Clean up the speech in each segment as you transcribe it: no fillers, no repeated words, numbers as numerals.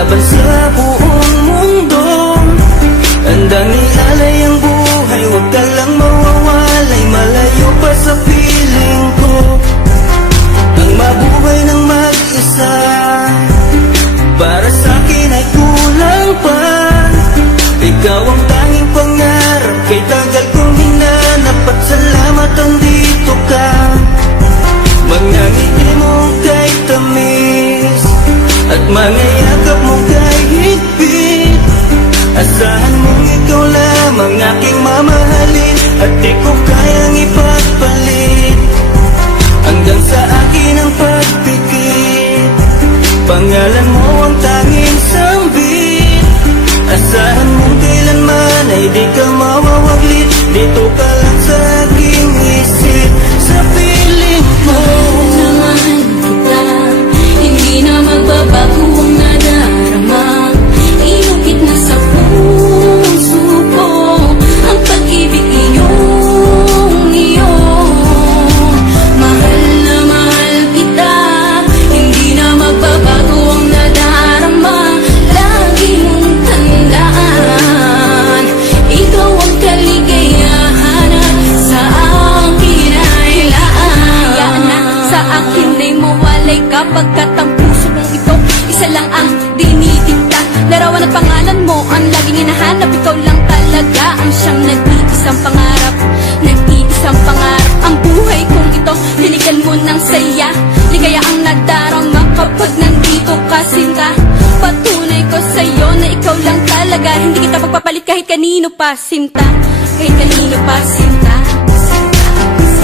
laban sa buong mundo. Handang ialay ang buhay, huwag ka lang mawawalay. Malayo pa sa piling ko ang mabuhay ng mag-isa. Para sa'kin ay kulang pa. Ikaw ang tanging pangarap, kay tagal kong hinanap. At salamat andito ka. Mga ngiti mo kay tamis, at mga yakap mo kay higpit. Asahan mong ikaw lamang aking mamahalin, at di ko kayang ipagpalit. Hanggang sa akin ang pagpikit, pangalan mo ang tanging sambit. Asahan mong kailanman ay di ka mawawaglit. Dito ka lang sa aking isip, sa piling mo. Mahal kita, hindi na magbabago ang nadarama. Inukit na sa puso ko ang pag-ibig iyong iyo. Mahal na mahal kita, hindi na magbabago ang nadarama. Lagi mong tandaan, ikaw ang kaligayahan sa akin ay laan. Hayaan na sa akin ay mawalay kapagkat ang puso mong ito isa lang ang dinidikta. Larawan at pangalan mo ang laging hinahanap. Ikaw lang talaga ang siyang nag-iisang pangarap. Nag-iisang pangarap ang buhay kong ito. Binigyan mo ng saya, ligaya ang nadarama kapag nandito ka, sinta. Patunay ko sa'yo na ikaw lang talaga. Hindi kita pagpapalit kahit kanino pa, sinta. Kahit kanino pa, sinta.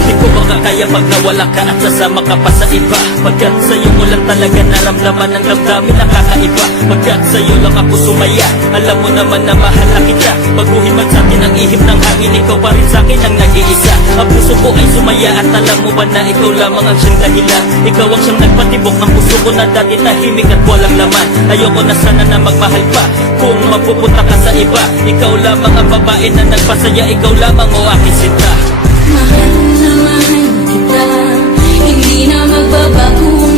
Di ko makakaya pag nawala ka at sasama ka pa sa iba. Pagkat sa'yo mo lang talaga naramdaman ang damdamin na kakaiba. Pagkat sa'yo lang ako sumaya, alam mo naman na mahal na kita. Baguhin man sa'kin ang ihip ng hangin, ikaw pa rin sa'kin ang nag-iisa. Ang puso ko ay sumaya at alam mo ba na ikaw lamang ang siyang dahilan. Ikaw ang siyang nagpatibok ng puso ko na dati tahimik at walang laman. Ayoko na sana na magmahal pa kung mapupunta ka sa iba. Ikaw lamang ang babae na nagpasaya, ikaw lamang o aking sinta. Mahal na mahal kita, hindi na magbabago ang